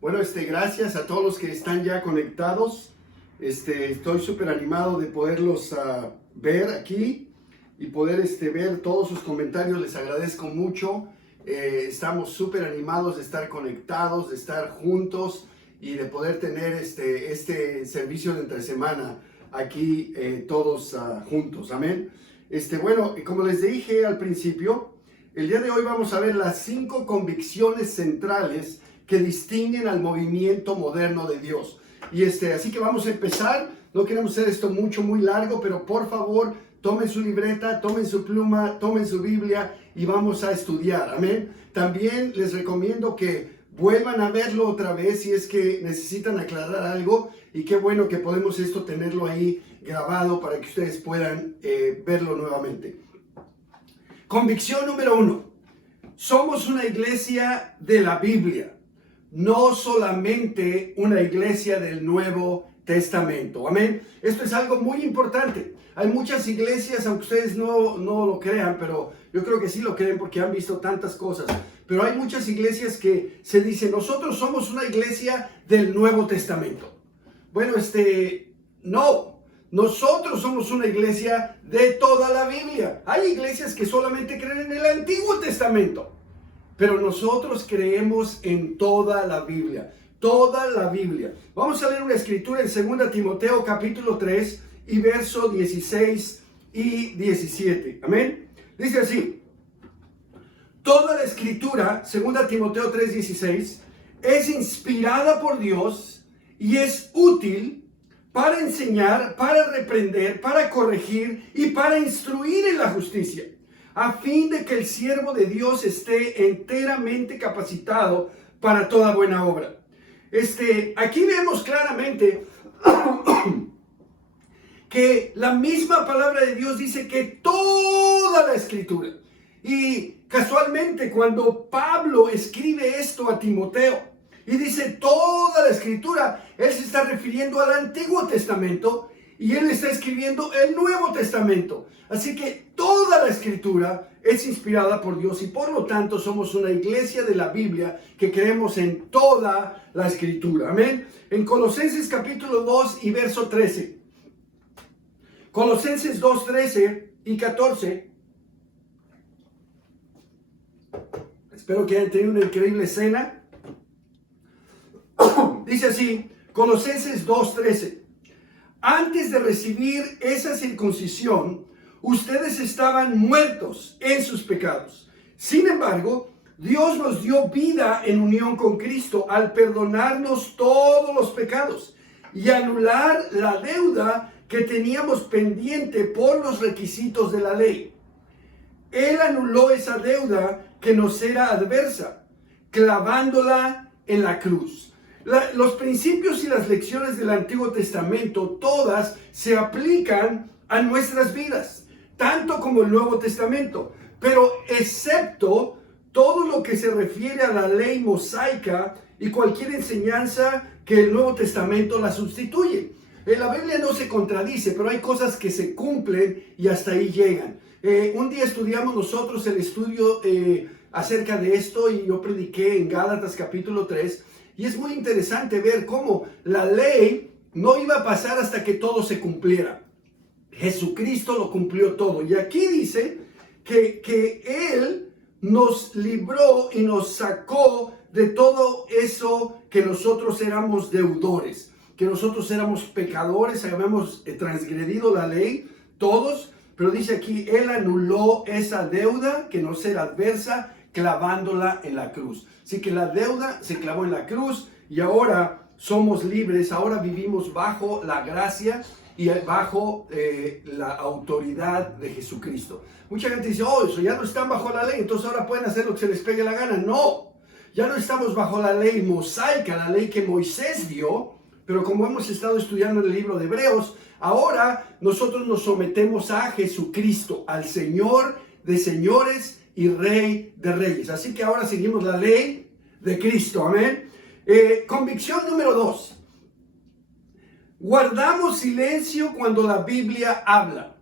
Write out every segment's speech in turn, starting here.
Bueno, gracias a todos los que están ya conectados. Estoy súper animado de poderlos ver aquí y poder ver todos sus comentarios. Les agradezco mucho. Estamos súper animados de estar conectados, de estar juntos y de poder tener este servicio de entre semana aquí todos juntos. Amén. Bueno, como les dije al principio, el día de hoy vamos a ver las 5 convicciones centrales que distinguen al movimiento moderno de Dios. Y así que vamos a empezar. No queremos hacer esto muy largo, pero por favor, tomen su libreta, tomen su pluma, tomen su Biblia y vamos a estudiar. Amén. También les recomiendo que vuelvan a verlo otra vez si es que necesitan aclarar algo. Y qué bueno que podemos tenerlo ahí grabado para que ustedes puedan verlo nuevamente. Convicción número 1. Somos una iglesia de la Biblia, no solamente una iglesia del Nuevo Testamento. Amén. Esto es algo muy importante. Hay muchas iglesias, aunque ustedes no lo crean, pero yo creo que sí lo creen porque han visto tantas cosas. Pero hay muchas iglesias que se dicen, nosotros somos una iglesia del Nuevo Testamento. Bueno, no. Nosotros somos una iglesia de toda la Biblia. Hay iglesias que solamente creen en el Antiguo Testamento. Pero nosotros creemos en toda la Biblia. Toda la Biblia. Vamos a leer una escritura en 2 Timoteo capítulo 3 y verso 16 y 17. Amén. Dice así. Toda la escritura, 2 Timoteo 3, 16, es inspirada por Dios y es útil para enseñar, para reprender, para corregir y para instruir en la justicia, a fin de que el siervo de Dios esté enteramente capacitado para toda buena obra. Aquí vemos claramente que la misma palabra de Dios dice que toda la escritura, y casualmente cuando Pablo escribe esto a Timoteo y dice toda la escritura, él se está refiriendo al Antiguo Testamento y él está escribiendo el Nuevo Testamento. Así que toda la escritura es inspirada por Dios y por lo tanto somos una iglesia de la Biblia que creemos en toda la escritura. Amén. En Colosenses capítulo 2 y verso 13. Colosenses 2, 13 y 14. Espero que hayan tenido una increíble cena. Dice así, Colosenses 2:13. Antes de recibir esa circuncisión, ustedes estaban muertos en sus pecados. Sin embargo, Dios nos dio vida en unión con Cristo al perdonarnos todos los pecados y anular la deuda que teníamos pendiente por los requisitos de la ley. Él anuló esa deuda que nos era adversa, clavándola en la cruz. Los principios y las lecciones del Antiguo Testamento, todas se aplican a nuestras vidas, tanto como el Nuevo Testamento, pero excepto todo lo que se refiere a la ley mosaica y cualquier enseñanza que el Nuevo Testamento la sustituye. La Biblia no se contradice, pero hay cosas que se cumplen y hasta ahí llegan. Un día estudiamos nosotros el estudio acerca de esto y yo prediqué en Gálatas capítulo 3. Y es muy interesante ver cómo la ley no iba a pasar hasta que todo se cumpliera. Jesucristo lo cumplió todo. Y aquí dice que Él nos libró y nos sacó de todo eso que nosotros éramos deudores, que nosotros éramos pecadores, habíamos transgredido la ley, todos. Pero dice aquí, Él anuló esa deuda que nos era adversa, clavándola en la cruz. Así que la deuda se clavó en la cruz y ahora somos libres, ahora vivimos bajo la gracia y bajo la autoridad de Jesucristo. Mucha gente dice, eso ya no están bajo la ley, entonces ahora pueden hacer lo que se les pegue la gana. No, ya no estamos bajo la ley mosaica, la ley que Moisés dio, pero como hemos estado estudiando en el libro de Hebreos, ahora nosotros nos sometemos a Jesucristo, al Señor de señores y Rey de reyes. Así que ahora seguimos la ley de Cristo. Amén. Convicción número 2. Guardamos silencio cuando la Biblia habla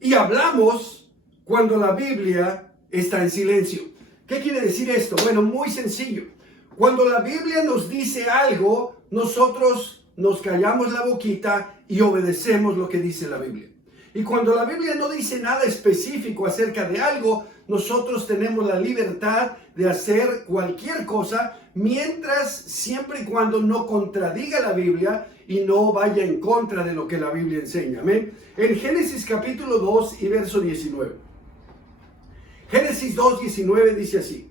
y hablamos cuando la Biblia está en silencio. ¿Qué quiere decir esto? Bueno, muy sencillo. Cuando la Biblia nos dice algo, nosotros nos callamos la boquita y obedecemos lo que dice la Biblia. Y cuando la Biblia no dice nada específico acerca de algo, nosotros tenemos la libertad de hacer cualquier cosa, mientras, siempre y cuando no contradiga la Biblia y no vaya en contra de lo que la Biblia enseña. Amén. En Génesis capítulo 2 y verso 19. Génesis 2, 19 dice así: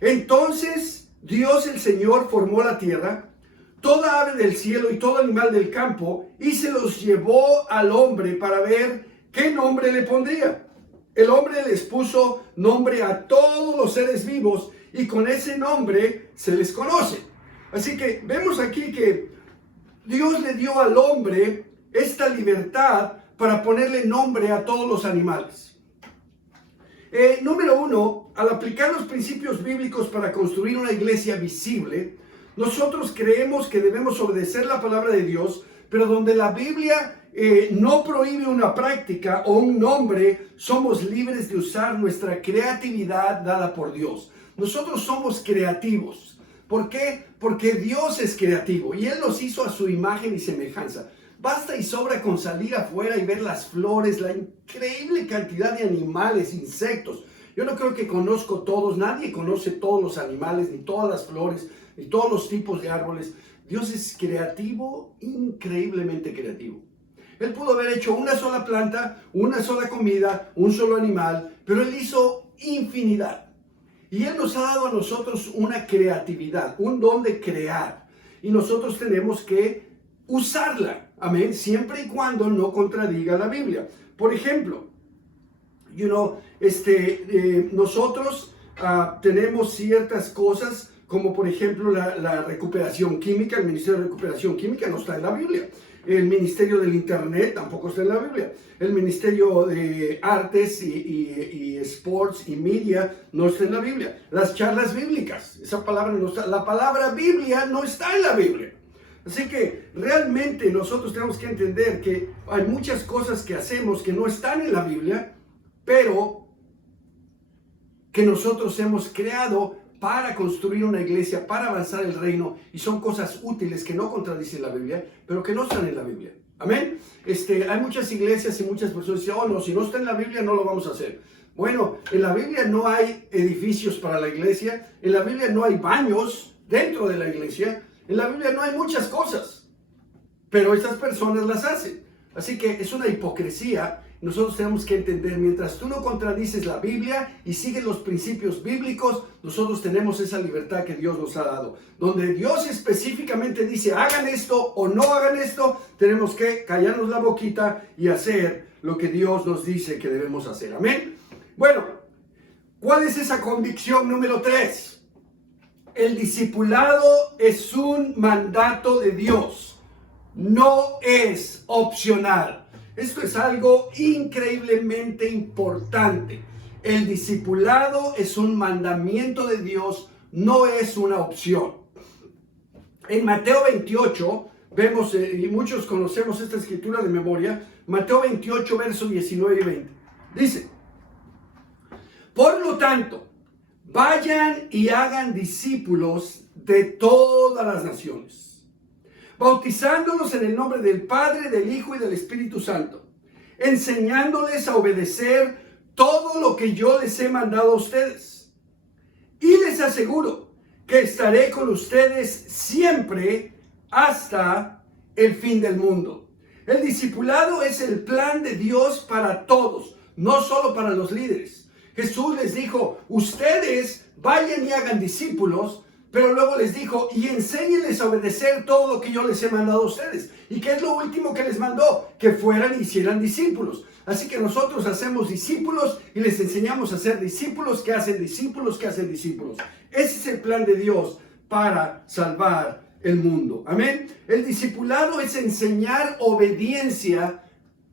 entonces Dios el Señor formó la tierra, toda ave del cielo y todo animal del campo, y se los llevó al hombre para ver qué nombre le pondría. El hombre les puso nombre a todos los seres vivos, y con ese nombre se les conoce. Así que vemos aquí que Dios le dio al hombre esta libertad para ponerle nombre a todos los animales. Número uno, al aplicar los principios bíblicos para construir una iglesia visible, nosotros creemos que debemos obedecer la palabra de Dios, pero donde la Biblia no prohíbe una práctica o un nombre, somos libres de usar nuestra creatividad dada por Dios. Nosotros somos creativos. ¿Por qué? Porque Dios es creativo y Él nos hizo a su imagen y semejanza. Basta y sobra con salir afuera y ver las flores, la increíble cantidad de animales, insectos. Yo no creo que conozco todos, nadie conoce todos los animales, ni todas las flores, ni todos los tipos de árboles. Dios es creativo, increíblemente creativo. Él pudo haber hecho una sola planta, una sola comida, un solo animal, pero Él hizo infinidad. Y Él nos ha dado a nosotros una creatividad, un don de crear. Y nosotros tenemos que usarla. Amén, siempre y cuando no contradiga la Biblia. Por ejemplo, nosotros tenemos ciertas cosas, como por ejemplo la recuperación química. El Ministerio de Recuperación Química no está en la Biblia. El Ministerio del Internet tampoco está en la Biblia. El Ministerio de Artes y Sports y Media no está en la Biblia. Las charlas bíblicas, esa palabra no está. La palabra Biblia no está en la Biblia. Así que realmente nosotros tenemos que entender que hay muchas cosas que hacemos que no están en la Biblia, pero que nosotros hemos creado para construir una iglesia, para avanzar el reino, y son cosas útiles que no contradicen la Biblia, pero que no están en la Biblia. Amén. Hay muchas iglesias y muchas personas que dicen: oh no, si no está en la Biblia no lo vamos a hacer. Bueno, en la Biblia no hay edificios para la iglesia, en la Biblia no hay baños dentro de la iglesia. En la Biblia no hay muchas cosas, pero estas personas las hacen. Así que es una hipocresía. Nosotros tenemos que entender, mientras tú no contradices la Biblia y sigues los principios bíblicos, nosotros tenemos esa libertad que Dios nos ha dado. Donde Dios específicamente dice: hagan esto o no hagan esto, tenemos que callarnos la boquita y hacer lo que Dios nos dice que debemos hacer. Amén. Bueno, ¿cuál es esa convicción número 3? El discipulado es un mandato de Dios, no es opcional. Esto es algo increíblemente importante. El discipulado es un mandamiento de Dios, no es una opción. En Mateo 28, vemos, y muchos conocemos esta escritura de memoria, Mateo 28, versos 19 y 20. Dice: por lo tanto, vayan y hagan discípulos de todas las naciones, bautizándolos en el nombre del Padre, del Hijo y del Espíritu Santo, enseñándoles a obedecer todo lo que yo les he mandado a ustedes. Y les aseguro que estaré con ustedes siempre hasta el fin del mundo. El discipulado es el plan de Dios para todos, no solo para los líderes. Jesús les dijo: ustedes vayan y hagan discípulos, pero luego les dijo: y enséñenles a obedecer todo lo que yo les he mandado a ustedes. ¿Y qué es lo último que les mandó? Que fueran y hicieran discípulos. Así que nosotros hacemos discípulos y les enseñamos a hacer discípulos que hacen discípulos que hacen discípulos. Ese es el plan de Dios para salvar el mundo. Amén. El discipulado es enseñar obediencia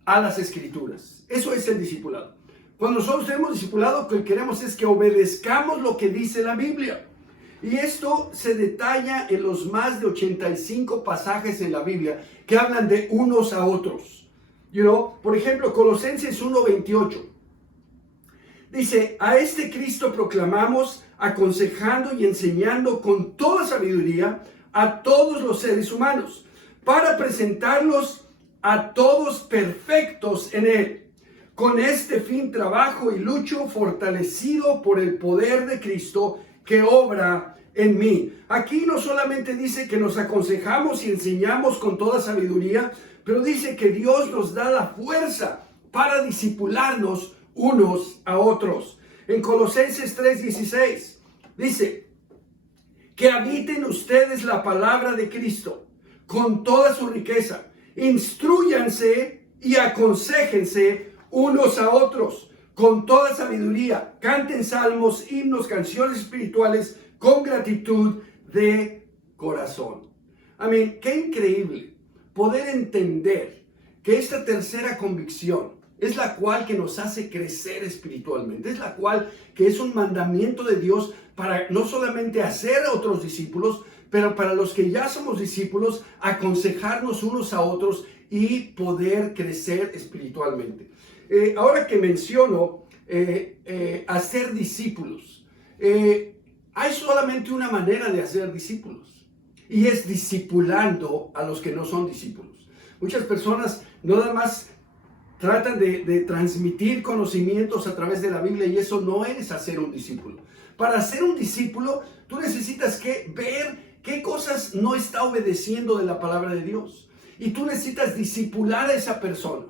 a las Escrituras. Eso es el discipulado. Cuando nosotros tenemos discipulado, lo que queremos es que obedezcamos lo que dice la Biblia. Y esto se detalla en los más de 85 pasajes en la Biblia que hablan de unos a otros. Por ejemplo, Colosenses 1:28. Dice, a este Cristo proclamamos, aconsejando y enseñando con toda sabiduría a todos los seres humanos, para presentarlos a todos perfectos en Él. Con este fin trabajo y lucho, fortalecido por el poder de Cristo que obra en mí. Aquí no solamente dice que nos aconsejamos y enseñamos con toda sabiduría, pero dice que Dios nos da la fuerza para discipularnos unos a otros. En Colosenses 3:16 dice, que habiten ustedes la palabra de Cristo con toda su riqueza. Instrúyanse y aconséjense unos a otros con toda sabiduría. Canten salmos, himnos, canciones espirituales con gratitud de corazón. Amén. Qué increíble poder entender que esta tercera convicción es la cual que nos hace crecer espiritualmente, es la cual que es un mandamiento de Dios para no solamente hacer a otros discípulos, pero para los que ya somos discípulos, aconsejarnos unos a otros y poder crecer espiritualmente. Ahora que menciono hacer discípulos, hay solamente una manera de hacer discípulos, y es discipulando a los que no son discípulos. Muchas personas no nada más tratan de transmitir conocimientos a través de la Biblia, y eso no es hacer un discípulo. Para ser un discípulo, tú necesitas que ver qué cosas no está obedeciendo de la palabra de Dios. Y tú necesitas discipular a esa persona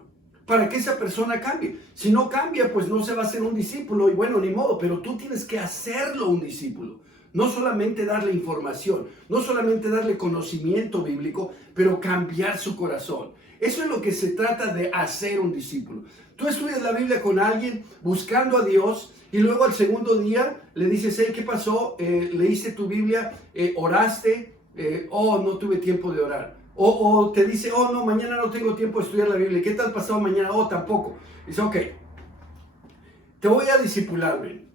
para que esa persona cambie. Si no cambia, pues no se va a hacer un discípulo, y bueno, ni modo, pero tú tienes que hacerlo un discípulo. No solamente darle información, no solamente darle conocimiento bíblico, pero cambiar su corazón. Eso es lo que se trata de hacer un discípulo. Tú estudias la Biblia con alguien buscando a Dios, y luego al segundo día le dices, hey, ¿qué pasó? ¿Leíste tu Biblia? ¿Oraste? No tuve tiempo de orar. O te dice, no, mañana no tengo tiempo de estudiar la Biblia. ¿Qué tal pasado mañana? Tampoco. Dice, ok, te voy a discipular, ven.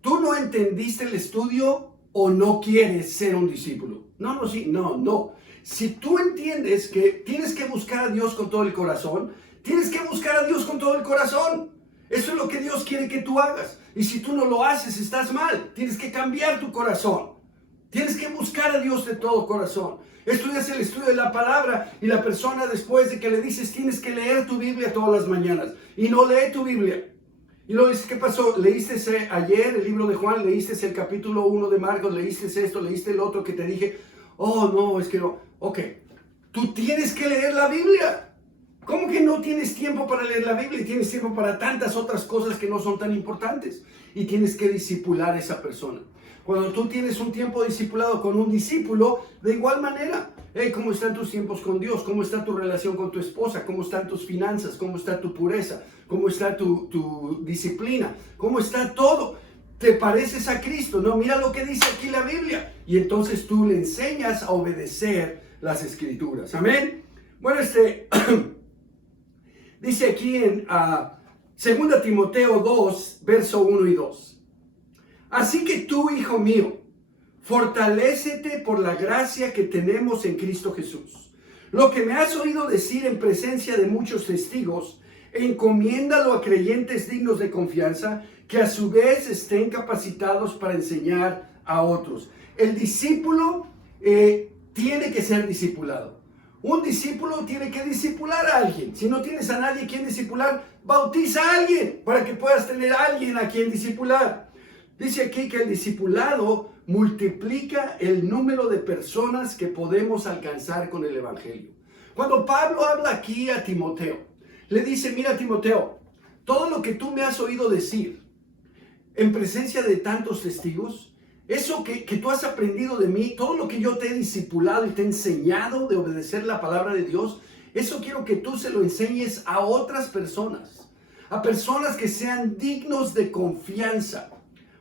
¿Tú no entendiste el estudio o no quieres ser un discípulo? No. Si tú entiendes que tienes que buscar a Dios con todo el corazón, tienes que buscar a Dios con todo el corazón. Eso es lo que Dios quiere que tú hagas. Y si tú no lo haces, estás mal. Tienes que cambiar tu corazón. Tienes que buscar a Dios de todo corazón. Estudias el estudio de la palabra, y la persona, después de que le dices tienes que leer tu Biblia todas las mañanas, y no lee tu Biblia. Y luego dices, ¿qué pasó? ¿Leíste ayer el libro de Juan? ¿Leíste el capítulo 1 de Marcos? ¿Leíste esto? ¿Leíste el otro que te dije? No, es que no. Ok, tú tienes que leer la Biblia. ¿Cómo que no tienes tiempo para leer la Biblia y tienes tiempo para tantas otras cosas que no son tan importantes? Y tienes que discipular a esa persona. Cuando tú tienes un tiempo discipulado con un discípulo, de igual manera, ¿cómo están tus tiempos con Dios? ¿Cómo está tu relación con tu esposa? ¿Cómo están tus finanzas? ¿Cómo está tu pureza? ¿Cómo está tu disciplina? ¿Cómo está todo? ¿Te pareces a Cristo? No, mira lo que dice aquí la Biblia. Y entonces tú le enseñas a obedecer las Escrituras. Amén. Bueno, dice aquí en 2 Timoteo 2, verso 1 y 2. Así que tú, hijo mío, fortalécete por la gracia que tenemos en Cristo Jesús. Lo que me has oído decir en presencia de muchos testigos, encomiéndalo a creyentes dignos de confianza, que a su vez estén capacitados para enseñar a otros. El discípulo tiene que ser discipulado. Un discípulo tiene que discipular a alguien. Si no tienes a nadie a quien discipular, bautiza a alguien para que puedas tener a alguien a quien discipular. Dice aquí que el discipulado multiplica el número de personas que podemos alcanzar con el Evangelio. Cuando Pablo habla aquí a Timoteo, le dice, mira Timoteo, todo lo que tú me has oído decir en presencia de tantos testigos, eso que tú has aprendido de mí, todo lo que yo te he discipulado y te he enseñado de obedecer la palabra de Dios, eso quiero que tú se lo enseñes a otras personas, a personas que sean dignos de confianza,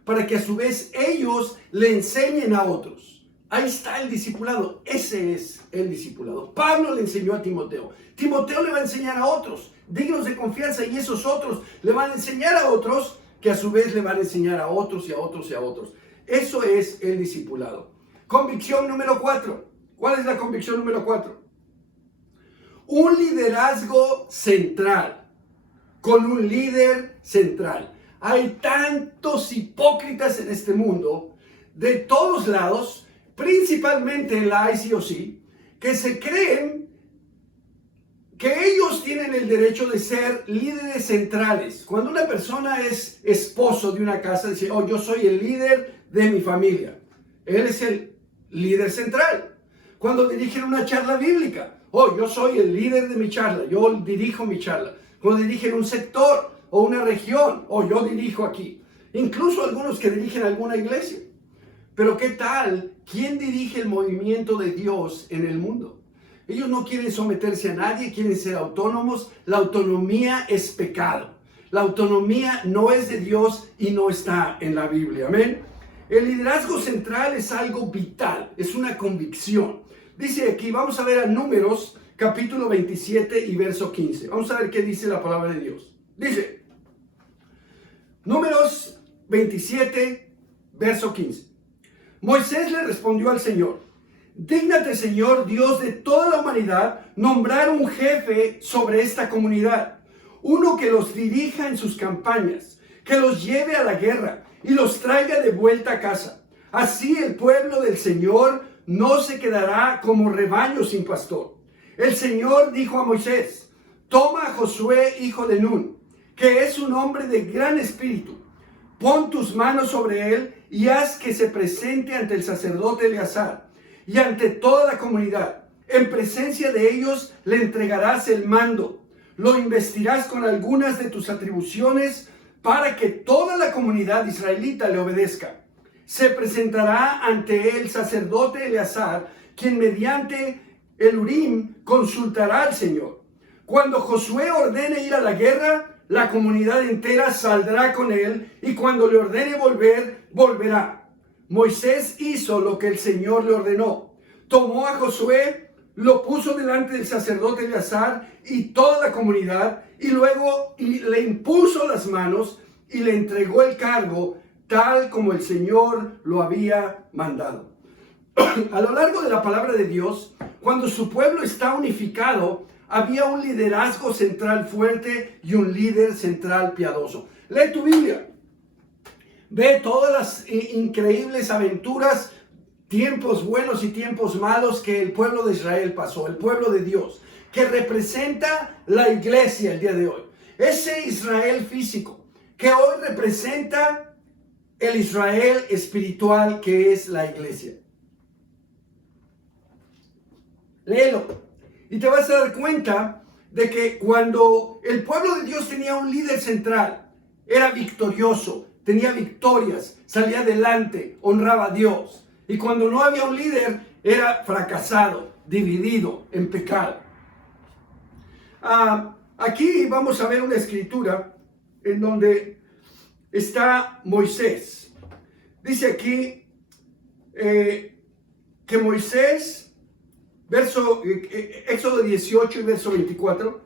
para que a su vez ellos le enseñen a otros. Ahí está el discipulado. Ese es el discipulado. Pablo le enseñó a Timoteo. Timoteo le va a enseñar a otros, dignos de confianza, y esos otros le van a enseñar a otros, que a su vez le van a enseñar a otros y a otros y a otros. Eso es el discipulado. Convicción número 4. ¿Cuál es la convicción número 4? Un liderazgo central, con un líder central. Hay tantos hipócritas en este mundo, de todos lados, principalmente en la ICOC, que se creen que ellos tienen el derecho de ser líderes centrales. Cuando una persona es esposo de una casa, dice, oh, yo soy el líder de mi familia. Él es el líder central. Cuando dirigen una charla bíblica, oh, yo soy el líder de mi charla, yo dirijo mi charla. Cuando dirigen un sector o una región, oh, yo dirijo aquí. Incluso algunos que dirigen alguna iglesia. Pero ¿qué tal? ¿Quién dirige el movimiento de Dios en el mundo? Ellos no quieren someterse a nadie, quieren ser autónomos. La autonomía es pecado. La autonomía no es de Dios y no está en la Biblia. Amén. El liderazgo central es algo vital, es una convicción. Dice aquí, vamos a ver a Números, capítulo 27 y verso 15. Vamos a ver qué dice la palabra de Dios. Dice, Números 27, verso 15. Moisés le respondió al Señor, dígnate, Señor, Dios de toda la humanidad, nombrar un jefe sobre esta comunidad, uno que los dirija en sus campañas, que los lleve a la guerra y los traiga de vuelta a casa. Así el pueblo del Señor no se quedará como rebaño sin pastor. El Señor dijo a Moisés, toma a Josué, hijo de Nun, que es un hombre de gran espíritu. Pon tus manos sobre él y haz que se presente ante el sacerdote Eleazar y ante toda la comunidad. En presencia de ellos le entregarás el mando. Lo investirás con algunas de tus atribuciones para que toda la comunidad israelita le obedezca. Se presentará ante el sacerdote Eleazar, quien mediante el Urim consultará al Señor. Cuando Josué ordene ir a la guerra, la comunidad entera saldrá con él, y cuando le ordene volver, volverá. Moisés hizo lo que el Señor le ordenó. Tomó a Josué, lo puso delante del sacerdote Eleazar y toda la comunidad, y luego le impuso las manos y le entregó el cargo, tal como el Señor lo había mandado. A lo largo de la palabra de Dios, cuando su pueblo está unificado, había un liderazgo central fuerte y un líder central piadoso. Lee tu Biblia. Ve todas las increíbles aventuras, tiempos buenos y tiempos malos que el pueblo de Israel pasó, el pueblo de Dios, que representa la iglesia el día de hoy. Ese Israel físico, que hoy representa el Israel espiritual que es la iglesia. Léelo. Y te vas a dar cuenta de que cuando el pueblo de Dios tenía un líder central, era victorioso, tenía victorias, salía adelante, honraba a Dios. Y cuando no había un líder, era fracasado, dividido, en pecado. Aquí vamos a ver una escritura en donde está Moisés. Dice aquí que Moisés... Éxodo 18 y verso 24.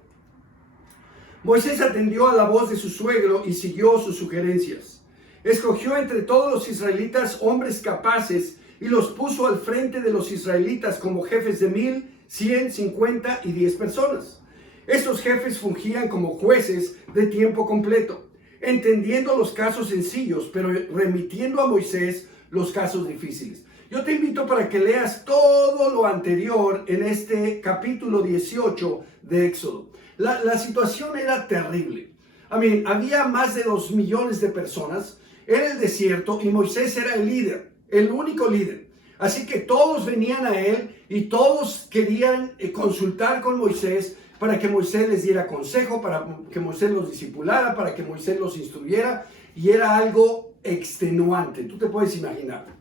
Moisés atendió a la voz de su suegro y siguió sus sugerencias. Escogió entre todos los israelitas hombres capaces y los puso al frente de los israelitas como jefes de 1,000, 100, 50 y 10 personas. Estos jefes fungían como jueces de tiempo completo, entendiendo los casos sencillos, pero remitiendo a Moisés los casos difíciles. Yo te invito para que leas todo lo anterior en este capítulo 18 de Éxodo. La situación era terrible. Había más de 2 millones de personas en el desierto y Moisés era el líder, el único líder. Así que todos venían a él y todos querían consultar con Moisés para que Moisés les diera consejo, para que Moisés los discipulara, para que Moisés los instruyera. Y era algo extenuante, tú te puedes imaginar.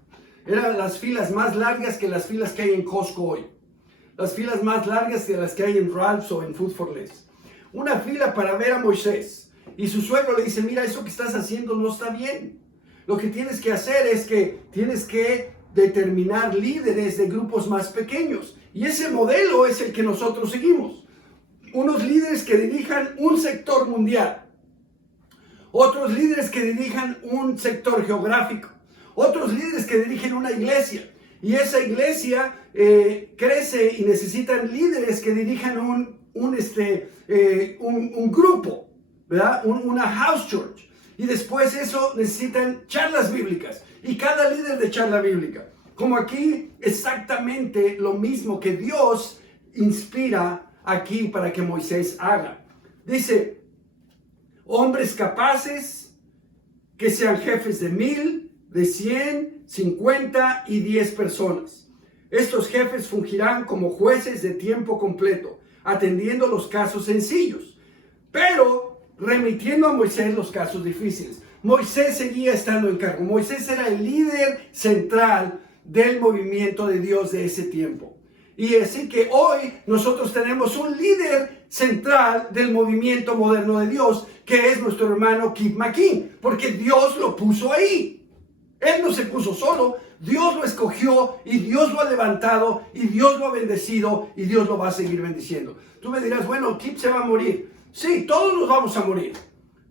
Eran las filas más largas que las filas que hay en Costco hoy. Las filas más largas que las que hay en Ralph's o en Food for Less. Una fila para ver a Moisés. Y su suegro le dice, mira, eso que estás haciendo no está bien. Lo que tienes que hacer es que tienes que determinar líderes de grupos más pequeños. Y ese modelo es el que nosotros seguimos. Unos líderes que dirijan un sector mundial. Otros líderes que dirijan un sector geográfico. Otros líderes que dirigen una iglesia. Y esa iglesia crece y necesitan líderes que dirijan un grupo, ¿verdad? Una house church. Y después eso necesitan charlas bíblicas. Y cada líder de charla bíblica. Como aquí exactamente lo mismo que Dios inspira aquí para que Moisés haga. Dice, hombres capaces que sean jefes de 1000, de 100, 50 y 10 personas. Estos jefes fungirán como jueces de tiempo completo, atendiendo los casos sencillos, pero remitiendo a Moisés los casos difíciles. Moisés seguía estando en cargo. Moisés era el líder central del movimiento de Dios de ese tiempo. Y así que hoy nosotros tenemos un líder central del movimiento moderno de Dios, que es nuestro hermano Kip McKean, porque Dios lo puso ahí. Él no se puso solo, Dios lo escogió y Dios lo ha levantado y Dios lo ha bendecido y Dios lo va a seguir bendiciendo. Tú me dirás, bueno, Kip se va a morir. Sí, todos nos vamos a morir.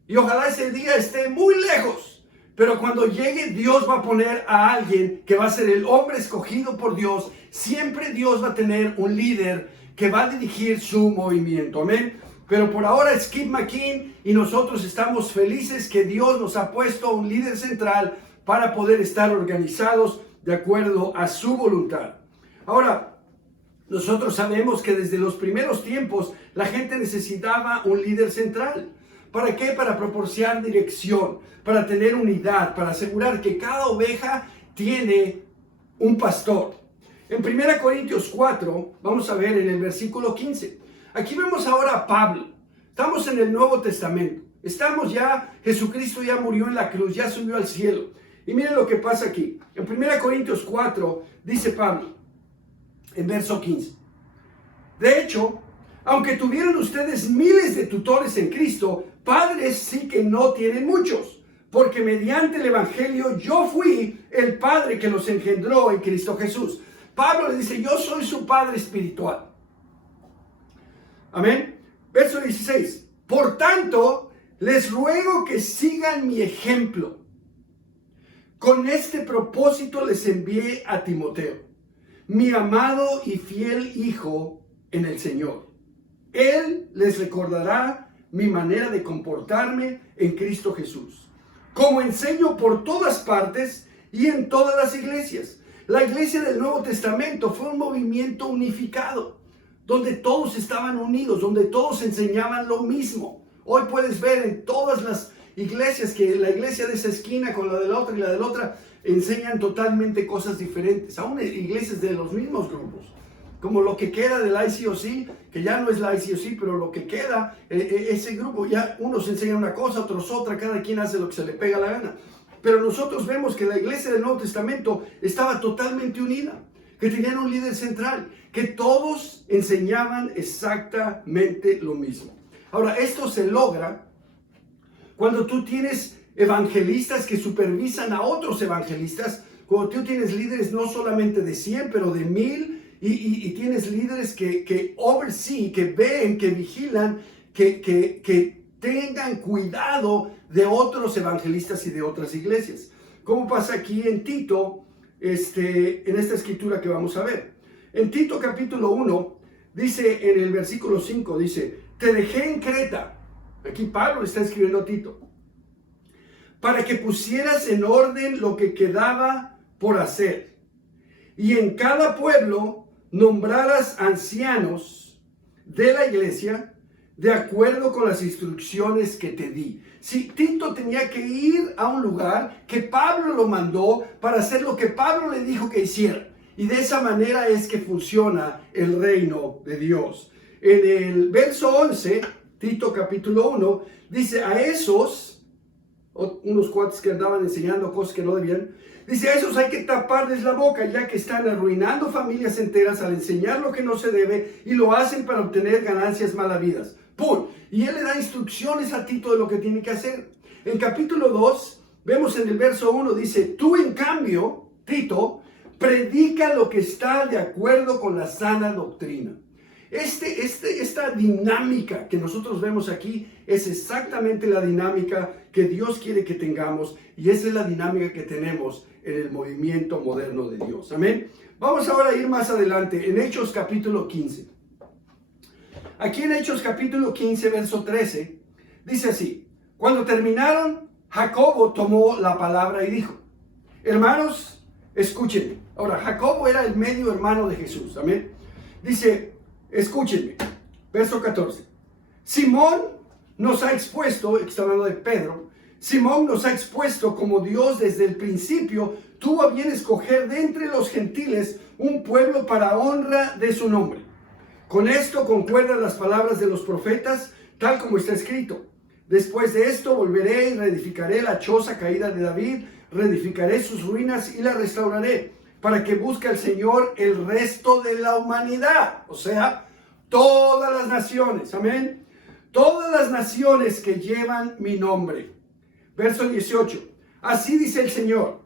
Y ojalá ese día esté muy lejos. Pero cuando llegue, Dios va a poner a alguien que va a ser el hombre escogido por Dios. Siempre Dios va a tener un líder que va a dirigir su movimiento. Amén. Pero por ahora es Kip McKean y nosotros estamos felices que Dios nos ha puesto un líder central para poder estar organizados de acuerdo a su voluntad. Ahora, nosotros sabemos que desde los primeros tiempos la gente necesitaba un líder central. ¿Para qué? Para proporcionar dirección, para tener unidad, para asegurar que cada oveja tiene un pastor. En 1 Corintios 4, vamos a ver en el versículo 15. Aquí vemos ahora a Pablo. Estamos en el Nuevo Testamento. Jesucristo ya murió en la cruz, ya subió al cielo. Y miren lo que pasa aquí. En 1 Corintios 4 dice Pablo, en verso 15. De hecho, aunque tuvieran ustedes miles de tutores en Cristo, padres sí que no tienen muchos, porque mediante el Evangelio yo fui el padre que los engendró en Cristo Jesús. Pablo le dice, yo soy su padre espiritual. Amén. Verso 16. Por tanto, les ruego que sigan mi ejemplo. Con este propósito les envié a Timoteo, mi amado y fiel hijo en el Señor. Él les recordará mi manera de comportarme en Cristo Jesús, como enseño por todas partes y en todas las iglesias. La iglesia del Nuevo Testamento fue un movimiento unificado, donde todos estaban unidos, donde todos enseñaban lo mismo. Hoy puedes ver en todas las iglesias que la iglesia de esa esquina con la de la otra y la de la otra enseñan totalmente cosas diferentes, aún iglesias de los mismos grupos. Como lo que queda del ICOC, que ya no es la ICOC, pero lo que queda, ese grupo, ya unos enseñan una cosa, otros otra, cada quien hace lo que se le pega la gana. Pero nosotros vemos que la iglesia del Nuevo Testamento estaba totalmente unida, que tenían un líder central, que todos enseñaban exactamente lo mismo. Ahora, esto se logra cuando tú tienes evangelistas que supervisan a otros evangelistas, cuando tú tienes líderes no solamente de 100, pero de 1000, y tienes líderes que oversee, que ven, que vigilan, que tengan cuidado de otros evangelistas y de otras iglesias. Como pasa aquí en Tito, en esta escritura que vamos a ver. En Tito capítulo 1, dice en el versículo 5, dice, te dejé en Creta. Aquí Pablo está escribiendo a Tito. Para que pusieras en orden lo que quedaba por hacer. Y en cada pueblo nombraras ancianos de la iglesia de acuerdo con las instrucciones que te di. Si Tito tenía que ir a un lugar que Pablo lo mandó para hacer lo que Pablo le dijo que hiciera. Y de esa manera es que funciona el reino de Dios. En el verso 11, Tito capítulo 1, dice a esos, unos cuates que andaban enseñando cosas que no debían, dice a esos hay que taparles la boca, ya que están arruinando familias enteras al enseñar lo que no se debe y lo hacen para obtener ganancias malavidas. ¡Pum! Y él le da instrucciones a Tito de lo que tiene que hacer. En capítulo 2, vemos en el verso 1, dice, tú en cambio, Tito, predica lo que está de acuerdo con la sana doctrina. Esta dinámica que nosotros vemos aquí es exactamente la dinámica que Dios quiere que tengamos y esa es la dinámica que tenemos en el movimiento moderno de Dios. Amén. Vamos ahora a ir más adelante en Hechos capítulo 15. Aquí en Hechos capítulo 15, verso 13, dice así, cuando terminaron, Jacobo tomó la palabra y dijo, hermanos, escúchenme. Ahora, Jacobo era el medio hermano de Jesús, amén. Dice, escúchenme, verso 14. Simón nos ha expuesto, está hablando de Pedro, Simón nos ha expuesto como Dios desde el principio tuvo a bien escoger de entre los gentiles un pueblo para honra de su nombre. Con esto concuerdan las palabras de los profetas, tal como está escrito. Después de esto volveré y reedificaré la choza caída de David, reedificaré sus ruinas y la restauraré, para que busque al Señor el resto de la humanidad. O sea, todas las naciones, amén. Todas las naciones que llevan mi nombre. Verso 18. Así dice el Señor,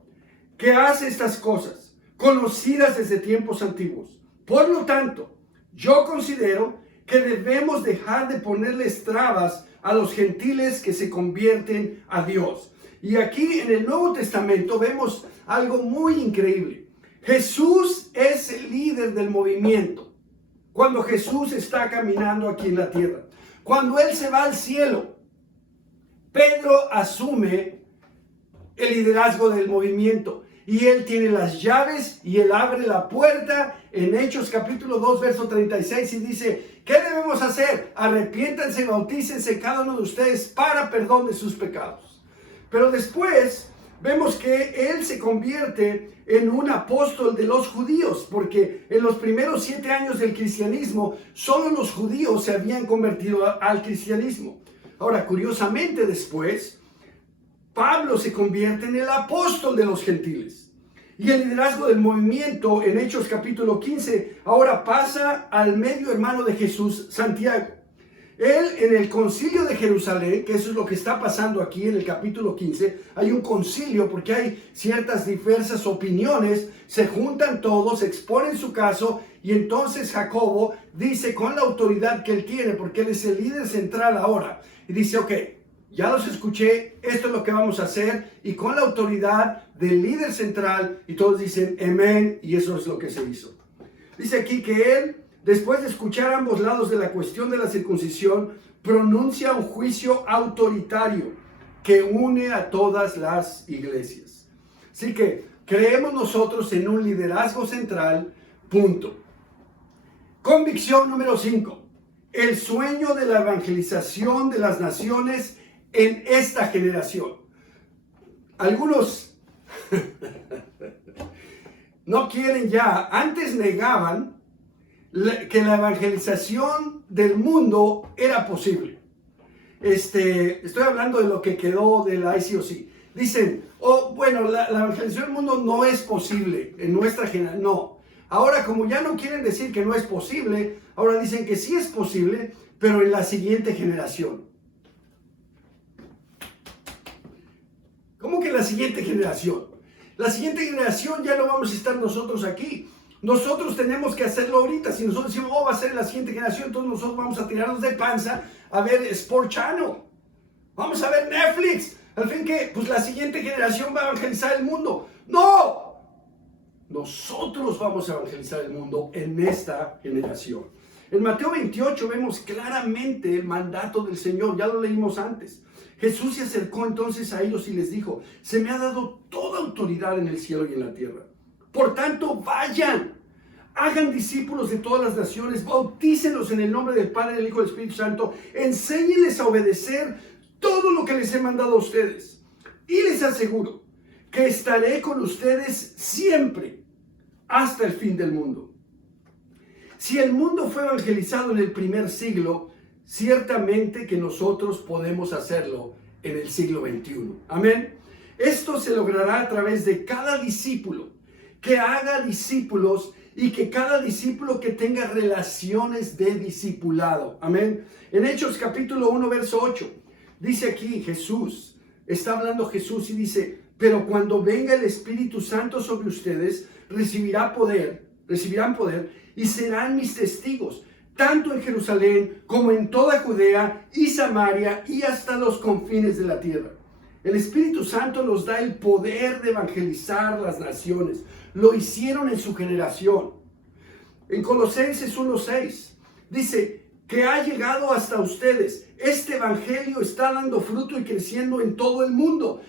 que hace estas cosas, conocidas desde tiempos antiguos. Por lo tanto, yo considero que debemos dejar de ponerles trabas a los gentiles que se convierten a Dios. Y aquí en el Nuevo Testamento vemos algo muy increíble. Jesús es el líder del movimiento. Cuando Jesús está caminando aquí en la tierra, cuando Él se va al cielo, Pedro asume el liderazgo del movimiento. Y él tiene las llaves y él abre la puerta en Hechos capítulo 2, verso 36 y dice, ¿qué debemos hacer? Arrepiéntanse y bautícense cada uno de ustedes para perdón de sus pecados. Pero después vemos que él se convierte en un apóstol de los judíos, porque en los primeros 7 años del cristianismo, solo los judíos se habían convertido al cristianismo. Ahora, curiosamente después, Pablo se convierte en el apóstol de los gentiles. Y el liderazgo del movimiento en Hechos capítulo 15 ahora pasa al medio hermano de Jesús, Santiago. Él en el concilio de Jerusalén, que eso es lo que está pasando aquí en el capítulo 15, hay un concilio porque hay ciertas diversas opiniones, se juntan todos, exponen su caso y entonces Jacobo dice con la autoridad que él tiene, porque él es el líder central ahora, y dice, ok, ya los escuché, esto es lo que vamos a hacer, y con la autoridad del líder central, y todos dicen amén, y eso es lo que se hizo. Dice aquí que él, después de escuchar ambos lados de la cuestión de la circuncisión, pronuncia un juicio autoritario que une a todas las iglesias. Así que creemos nosotros en un liderazgo central, punto. Convicción número 5. El sueño de la evangelización de las naciones en esta generación. Algunos no quieren ya, antes negaban que la evangelización del mundo era posible. Estoy hablando de lo que quedó de la ICOC. Dicen, bueno, la evangelización del mundo no es posible en nuestra generación. No. Ahora, como ya no quieren decir que no es posible, ahora dicen que sí es posible, pero en la siguiente generación. ¿Cómo que la siguiente generación? La siguiente generación ya no vamos a estar nosotros aquí. Nosotros tenemos que hacerlo ahorita. Si nosotros decimos, va a ser la siguiente generación, entonces nosotros vamos a tirarnos de panza a ver Sport Channel. Vamos a ver Netflix. Al fin que, pues la siguiente generación va a evangelizar el mundo. ¡No! Nosotros vamos a evangelizar el mundo en esta generación. En Mateo 28 vemos claramente el mandato del Señor. Ya lo leímos antes. Jesús se acercó entonces a ellos y les dijo, se me ha dado toda autoridad en el cielo y en la tierra. Por tanto, vayan, hagan discípulos de todas las naciones, bautícenlos en el nombre del Padre, del Hijo y del Espíritu Santo, enséñenles a obedecer todo lo que les he mandado a ustedes. Y les aseguro que estaré con ustedes siempre, hasta el fin del mundo. Si el mundo fue evangelizado en el primer siglo, ciertamente que nosotros podemos hacerlo en el siglo XXI. Amén. Esto se logrará a través de cada discípulo que haga discípulos y que cada discípulo que tenga relaciones de discipulado. Amén. En Hechos capítulo 1, verso 8, dice aquí Jesús, está hablando Jesús y dice, pero cuando venga el Espíritu Santo sobre ustedes, recibirán poder y serán mis testigos, tanto en Jerusalén como en toda Judea y Samaria y hasta los confines de la tierra. El Espíritu Santo nos da el poder de evangelizar las naciones. Lo hicieron en su generación. En Colosenses 1:6 dice, que ha llegado hasta ustedes. Este evangelio está dando fruto y creciendo en todo el mundo,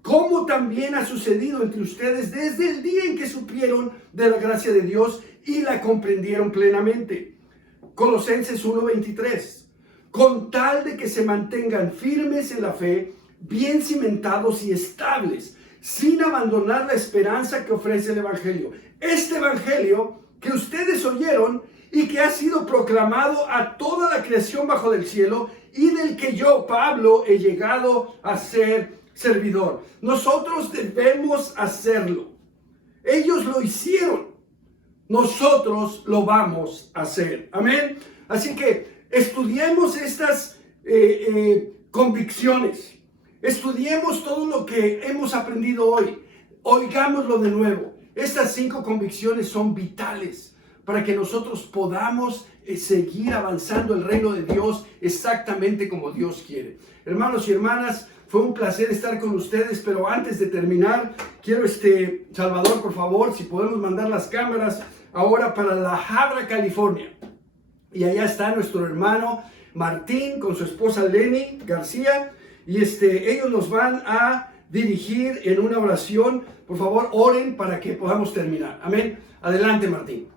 como también ha sucedido entre ustedes desde el día en que supieron de la gracia de Dios y la comprendieron plenamente. Colosenses 1:23. Con tal de que se mantengan firmes en la fe, bien cimentados y estables, sin abandonar la esperanza que ofrece el evangelio. Este evangelio que ustedes oyeron y que ha sido proclamado a toda la creación bajo del cielo, y del que yo, Pablo, he llegado a ser servidor. Nosotros debemos hacerlo. Ellos lo hicieron. Nosotros lo vamos a hacer. Amén. Así que estudiemos estas convicciones. Estudiemos todo lo que hemos aprendido hoy. Oigámoslo de nuevo. Estas 5 convicciones son vitales para que nosotros podamos seguir avanzando el reino de Dios exactamente como Dios quiere. Hermanos y hermanas, fue un placer estar con ustedes, pero antes de terminar, quiero Salvador, por favor, si podemos mandar las cámaras ahora para La Habra, California. Y allá está nuestro hermano Martín con su esposa Lenny García, y ellos nos van a dirigir en una oración. Por favor, oren para que podamos terminar. Amén. Adelante, Martín.